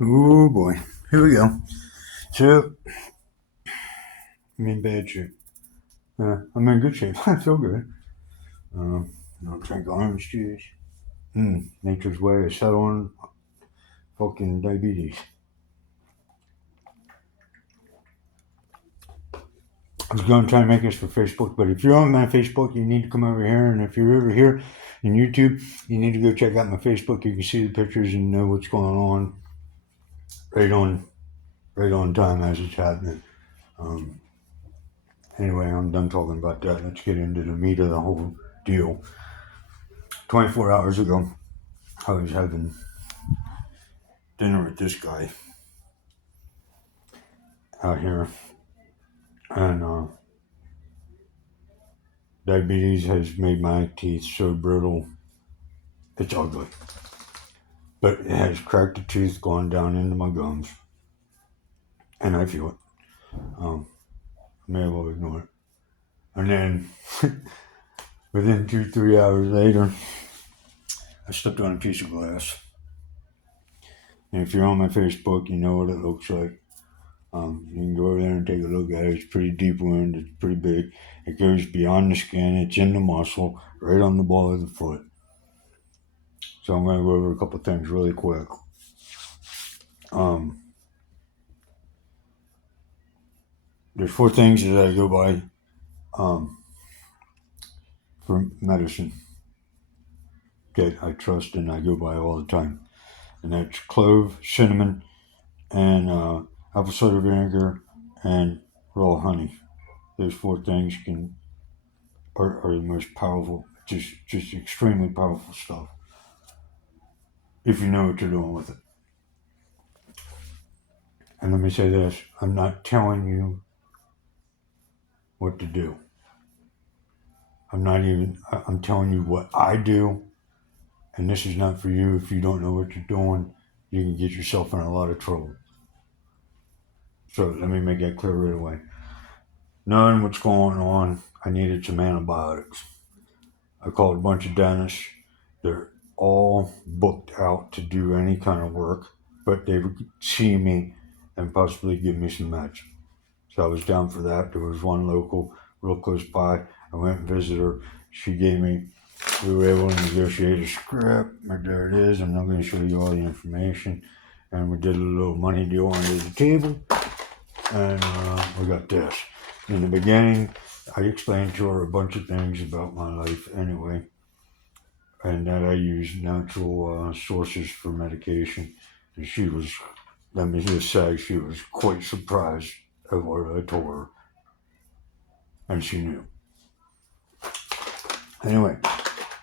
Oh boy, here we go. So, I'm in bad shape. I'm in good shape. I feel good. I'll drink orange juice. Nature's way of settling fucking diabetes. I was going to try and make this for Facebook, but if you're on my Facebook, you need to come over here. And if you're over here in YouTube, you need to go check out my Facebook. You can see the pictures and know what's going on right on, right on time as it's happening. Um, anyway, I'm done talking about that. Let's get into the meat of the whole deal. 24 hours ago, I was having dinner with this guy out here, and diabetes has made my teeth so brittle, it's ugly. But it has cracked the tooth going down into my gums, and I feel it. I may as well ignore it. And then, within 2-3 hours later, I stepped on a piece of glass. And if you're on my Facebook, you know what it looks like. You can go over there and take a look at it. It's pretty deep wound. It's pretty big. It goes beyond the skin. It's in the muscle, right on the ball of the foot. So I'm going to go over a couple things really quick. There's 4 things that I go by for medicine that I trust and I go by all the time. And that's clove, cinnamon, and apple cider vinegar and raw honey. Those 4 things are the most powerful, just extremely powerful stuff. If you know what you're doing with it. And let me say this, I'm not telling you what to do. I'm telling you what I do. And this is not for you. If you don't know what you're doing, you can get yourself in a lot of trouble. So let me make that clear right away. Knowing what's going on, I needed some antibiotics. I called a bunch of dentists. They're all booked out to do any kind of work, but they would see me and possibly give me some meds. So I was down for that. There was one local, real close by. I went and visited her. She gave me, we were able to negotiate a script. There it is. I'm not going to show you all the information. And we did a little money deal under the table. And we got this. In the beginning, I explained to her a bunch of things about my life anyway. And that I use natural sources for medication. And she was, let me just say, she was quite surprised at what I told her. And she knew. Anyway,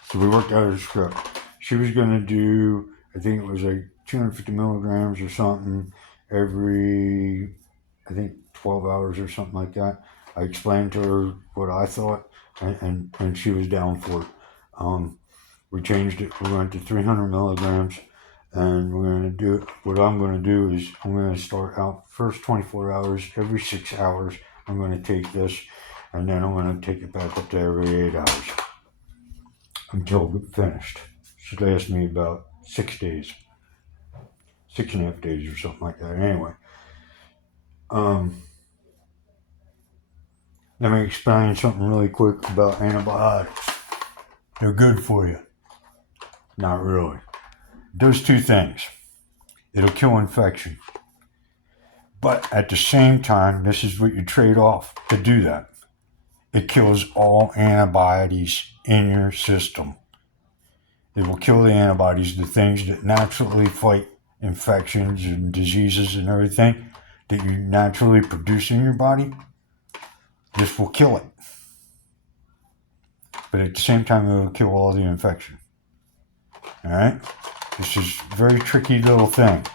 so we worked out a script. She was going to do, I think it was like 250 milligrams or something every, I think 12 hours or something like that. I explained to her what I thought, and she was down for it. We changed it. We went to 300 milligrams, and we're going to do, what I'm going to do is I'm going to start out first 24 hours, every 6 hours, I'm going to take this, and then I'm going to take it back up to every 8 hours until finished. Should last me about 6 days, 6.5 days or something like that. Anyway, let me explain something really quick about antibiotics. They're good for you. Not really. Those 2 things. It'll kill infection. But at the same time, this is what you trade off to do that. It kills all antibodies in your system. It will kill the antibodies, the things that naturally fight infections and diseases and everything that you naturally produce in your body. This will kill it. But at the same time, it will kill all the infection. All right? This is a very tricky little thing.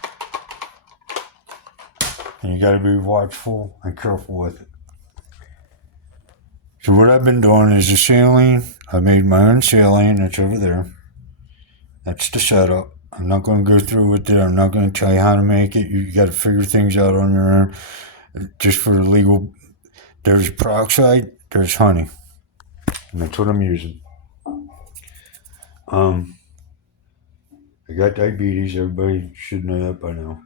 And you got to be watchful and careful with it. So what I've been doing is the saline. I made my own saline. That's over there. That's the setup. I'm not going to go through with it. I'm not going to tell you how to make it. You got to figure things out on your own. Just for the legal, there's peroxide, there's honey. And that's what I'm using. I got diabetes. Everybody should know that by now.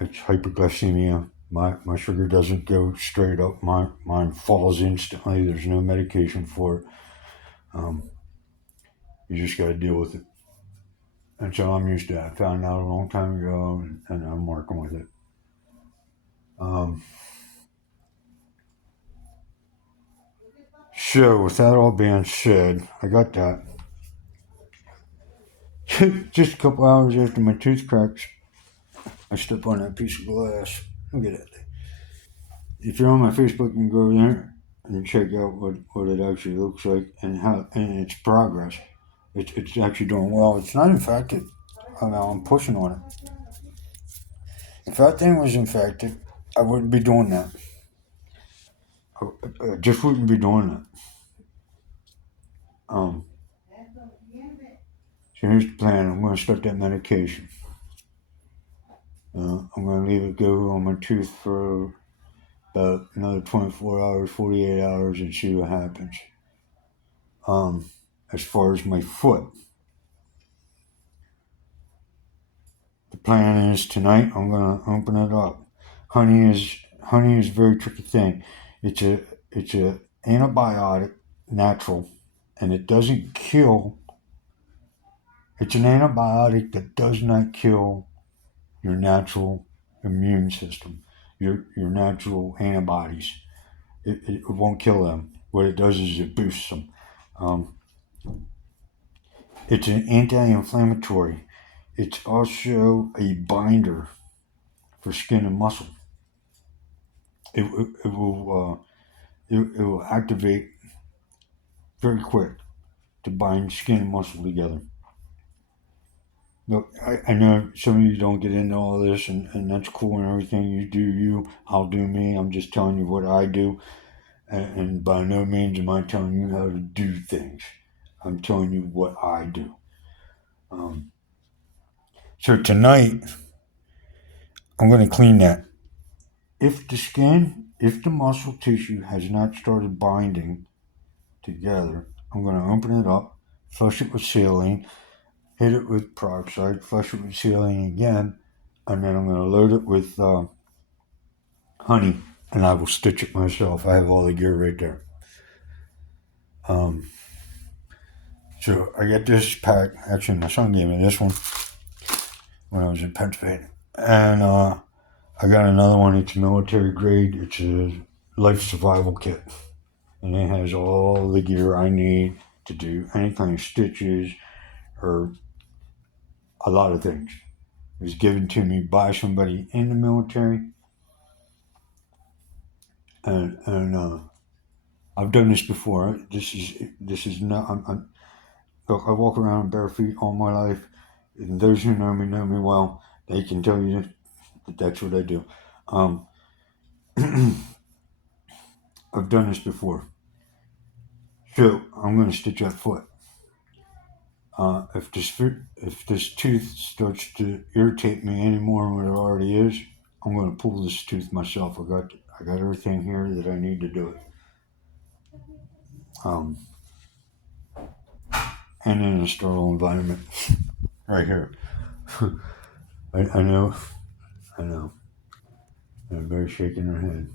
It's hyperglycemia. My sugar doesn't go straight up. Mine falls instantly. There's no medication for it. Um, you just got to deal with it. And so I'm used to that. I found out a long time ago, and I'm working with it. Um, so with that all being said, I got that. Just a couple hours after my tooth cracks, I step on that piece of glass. Look at it. If you're on my Facebook, you can go over there and check out what it actually looks like and how and its progress. It's actually doing well. It's not infected. I'm pushing on it. If that thing was infected, I wouldn't be doing that. I just wouldn't be doing that. Um, so here's the plan. I'm going to start that medication. I'm going to leave it go on my tooth for about another 24 hours, 48 hours, and see what happens. As far as my foot, the plan is tonight I'm going to open it up. Honey is a very tricky thing. It's a antibiotic, natural, and it doesn't kill. It's an antibiotic that does not kill your natural immune system, your natural antibodies. It won't kill them. What it does is it boosts them. Um, it's an anti-inflammatory. It's also a binder for skin and muscle. It will activate very quick to bind skin and muscle together. Look, I know some of you don't get into all this, and that's cool and everything. You do you, I'll do me. I'm just telling you what I do, and by no means am I telling you how to do things. I'm telling you what I do. Um, so tonight, I'm going to clean that. If the muscle tissue has not started binding together, I'm going to open it up, flush it with saline, hit it with peroxide, flush it with saline again, and then I'm going to load it with honey, and I will stitch it myself. I have all the gear right there. Um, so I get this pack. Actually, my son gave me this one when I was in Pennsylvania, and I got another one. It's military grade. It's a life survival kit, and it has all the gear I need to do any kind of stitches or a lot of things. It was given to me by somebody in the military, and I've done this before. This is not. Look, I walk around bare feet all my life, and those who know me well. They can tell you that that's what I do. Um, I've done this before. So I'm going to stitch that foot. If this tooth starts to irritate me any more than what it already is, I'm going to pull this tooth myself. I got everything here that I need to do it. Um, and in a sterile environment, right here. I know, I know. Everybody's shaking their head.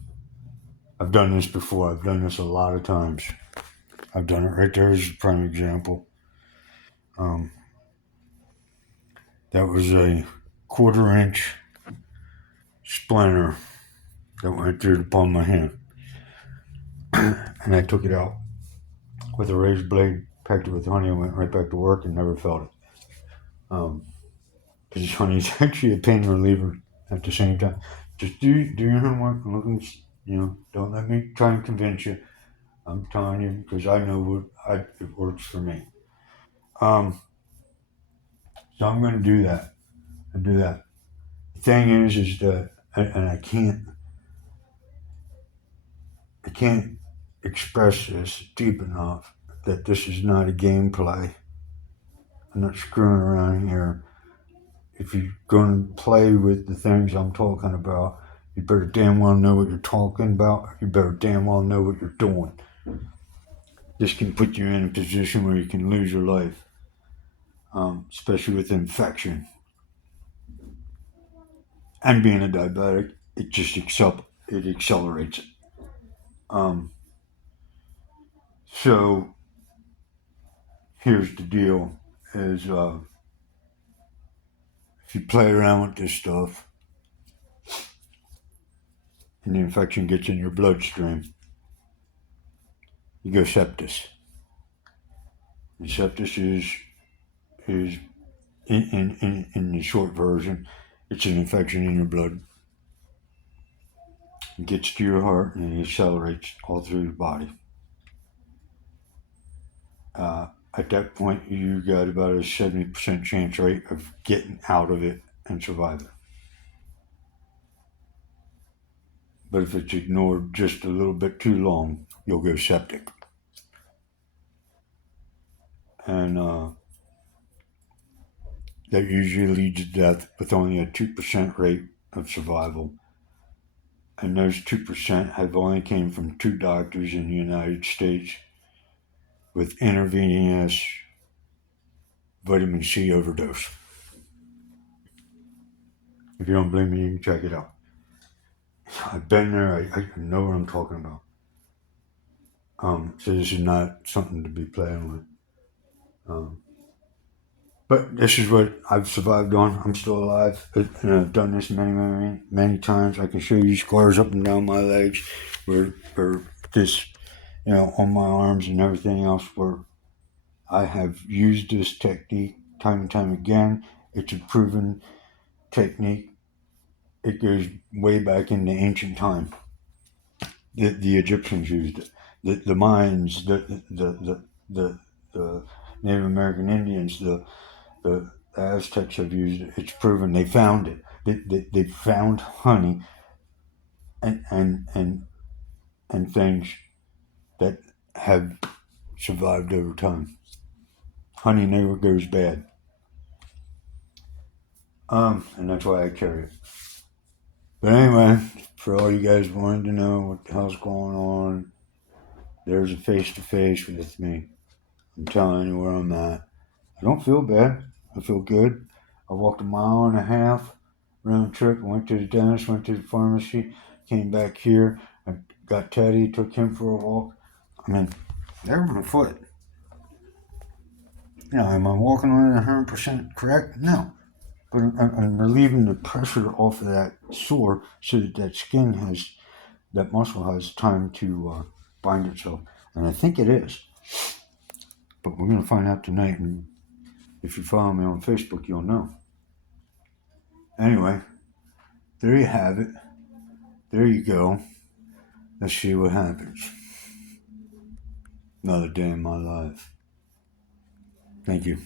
I've done this before. I've done this a lot of times. I've done it right there as a prime example. Um, that was a 1/4 inch splinter that went through the palm of my hand. And I took it out with a razor blade, packed it with honey, and went right back to work and never felt it. Because honey is actually a pain reliever at the same time. Just do your homework and look and, don't let me try and convince you. I'm telling you because I know it works for me. So I'm going to do that. I do that. The thing is that, and I can't express this deep enough that this is not a gameplay. I'm not screwing around here. If you're going to play with the things I'm talking about, you better damn well know what you're talking about. You better damn well know what you're doing. This can put you in a position where you can lose your life, especially with infection. And being a diabetic, it just it accelerates it. Um, so here's the deal: is if you play around with this stuff and the infection gets in your bloodstream, you go septis. And septis is in the short version, it's an infection in your blood. It gets to your heart and it accelerates all through your body. At that point, you got about a 70% chance rate of getting out of it and surviving. But if it's ignored just a little bit too long, you'll go septic. And that usually leads to death with only a 2% rate of survival. And those 2% have only came from 2 doctors in the United States with intravenous vitamin C overdose. If you don't believe me, you can check it out. I've been there. I know what I'm talking about. So this is not something to be playing with. Um, but this is what I've survived on. I'm still alive, and I've done this many times. I can show you scars up and down my legs, where this, on my arms and everything else, where I have used this technique time and time again. It's a proven technique. It goes way back into ancient time. The Egyptians used it. The Mayans, the Native American Indians, the Aztecs have used it. It's proven they found it. They found honey and things that have survived over time. Honey never goes bad. And that's why I carry it. But anyway, for all you guys wanting to know what the hell's going on, there's a face to face with me. I'm telling you where I'm at. I don't feel bad. I feel good. I walked a mile and a half round trip. Went to the dentist. Went to the pharmacy. Came back here. I got Teddy. Took him for a walk. I mean, they're on foot. Am I walking on it 100% correct? No. But I'm relieving the pressure off of that sore so that skin has, that muscle has time to bind itself. And I think it is. But we're going to find out tonight. And if you follow me on Facebook, you'll know. Anyway, there you have it. There you go. Let's see what happens. Another day in my life. Thank you.